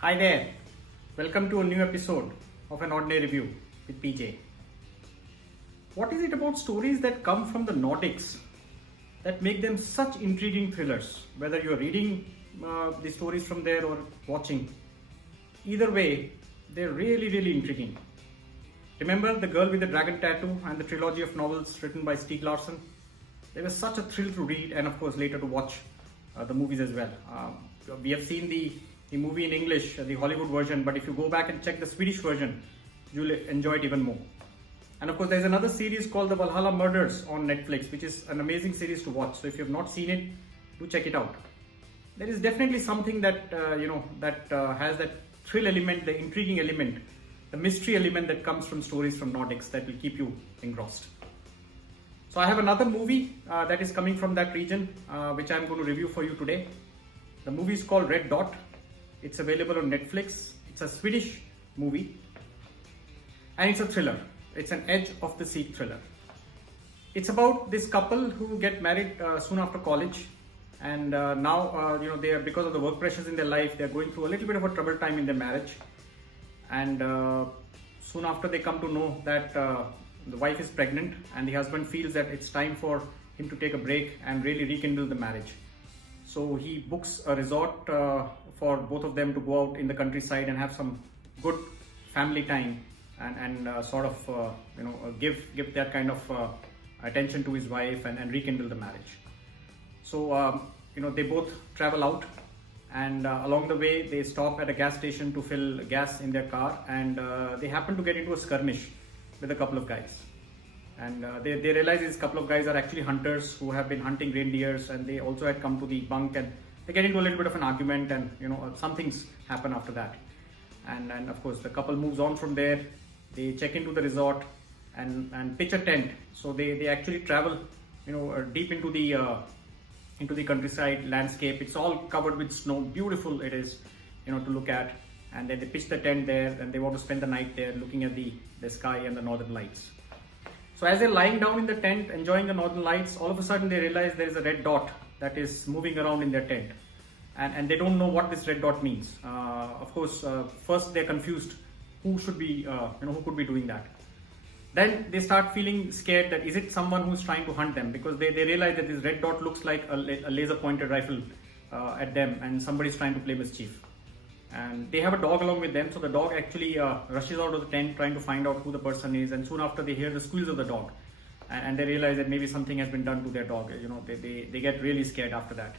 Hi there, welcome to a new episode of An Ordinary Review with PJ. What is it about stories that come from the Nordics that make them such intriguing thrillers? Whether you're reading the stories from there or watching, either way, they're really intriguing. Remember The Girl with the Dragon Tattoo and the trilogy of novels written by Stieg Larsson? They were such a thrill to read and, of course, later to watch the movies as well. We have seen the movie in English, the Hollywood version, but if you go back and check the Swedish version, you'll enjoy it even more. And of course, there's another series called The Valhalla Murders on Netflix, which is an amazing series to watch. So if you have not seen it, do check it out. There is definitely something that has that thrill element, the intriguing element, the mystery element that comes from stories from Nordics that will keep you engrossed. So I have another movie that is coming from that region, which I'm going to review for you today. The movie is called Red Dot. It's available on Netflix. It's a Swedish movie and it's a thriller. It's an edge of the seat thriller. It's about this couple who get married soon after college, and now they are, because of the work pressures in their life, they're going through a little bit of a troubled time in their marriage. And soon after, they come to know that the wife is pregnant, and the husband feels that it's time for him to take a break and really rekindle the marriage. So he books a resort for both of them to go out in the countryside and have some good family time and give that kind of attention to his wife and rekindle the marriage. So they both travel out, and along the way they stop at a gas station to fill gas in their car, and they happen to get into a skirmish with a couple of guys. And they realize these couple of guys are actually hunters who have been hunting reindeers, and they also had come to the bunk, and they get into a little bit of an argument, and some things happen after that. And of course the couple moves on from there. They check into the resort and pitch a tent. So they actually travel deep into the countryside landscape. It's all covered with snow, beautiful it is to look at. And then they pitch the tent there, and they want to spend the night there looking at the sky and the northern lights. So as they're lying down in the tent enjoying the northern lights, all of a sudden they realize there is a red dot that is moving around in their tent, and they don't know what this red dot means. Of course, first they're confused who should be who could be doing that. Then they start feeling scared that is it someone who's trying to hunt them, because they realize that this red dot looks like a laser pointed rifle at them, and somebody's trying to play mischief. And they have a dog along with them, so the dog actually rushes out of the tent trying to find out who the person is, and soon after they hear the squeals of the dog, and they realize that maybe something has been done to their dog. They get really scared after that.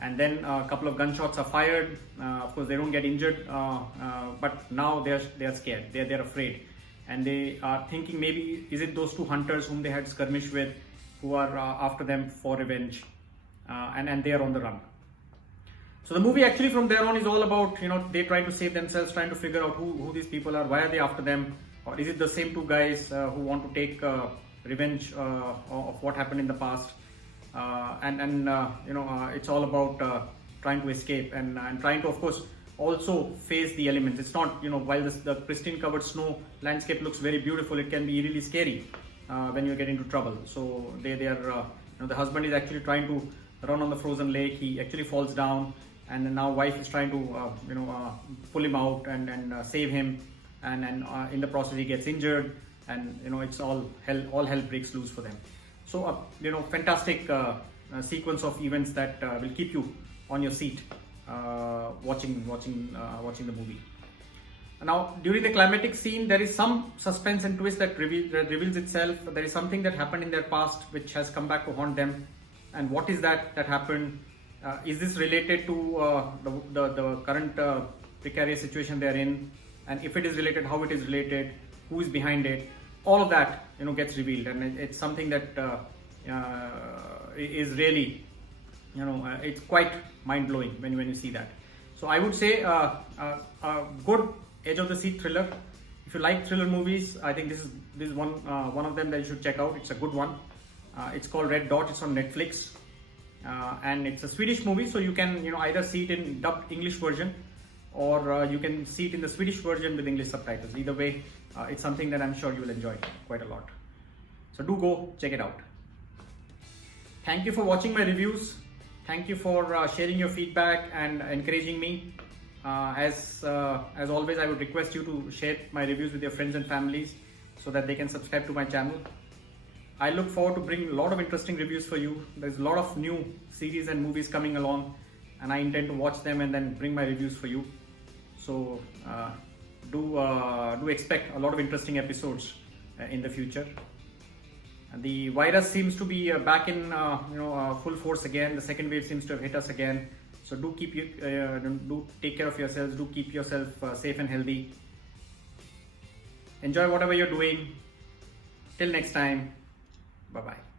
And then a couple of gunshots are fired. Of course they don't get injured, but now they are scared, they're afraid, and they are thinking maybe is it those two hunters whom they had skirmished with who are after them for revenge, and they are on the run. So the movie actually from there on is all about, they try to save themselves, trying to figure out who these people are, why are they after them, or is it the same two guys who want to take revenge of what happened in the past, it's all about trying to escape and trying to, of course, also face the elements. It's not, while the pristine covered snow landscape looks very beautiful, it can be really scary when you get into trouble. So they are, the husband is actually trying to run on the frozen lake. He actually falls down, and then now wife is trying to pull him out and save him, and in the process he gets injured, and it's all hell breaks loose for them. So fantastic sequence of events that will keep you on your seat watching the movie. Now during the climatic scene there is some suspense and twist that reveals itself. There is something that happened in their past which has come back to haunt them, and what is that happened? Is this related to the current precarious situation they are in? And if it is related, how it is related, who is behind it? All of that gets revealed, and it's something that is really it's quite mind-blowing when you see that. So I would say a good edge of the seat thriller. If you like thriller movies, I think this is one of them that you should check out. It's a good one. It's called Red Dot. It's on Netflix. And it's a Swedish movie, so you can either see it in dubbed English version, or you can see it in the Swedish version with English subtitles. Either way, it's something that I'm sure you will enjoy quite a lot. So do go check it out. Thank you for watching my reviews. Thank you for sharing your feedback and encouraging me. As always, I would request you to share my reviews with your friends and families so that they can subscribe to my channel. I look forward to bring a lot of interesting reviews for you. There's a lot of new series and movies coming along, and I intend to watch them and then bring my reviews for you. So do expect a lot of interesting episodes in the future. And the virus seems to be back in full force again. The second wave seems to have hit us again. So do take care of yourselves. Do keep yourself safe and healthy. Enjoy whatever you're doing. Till next time. Bye bye.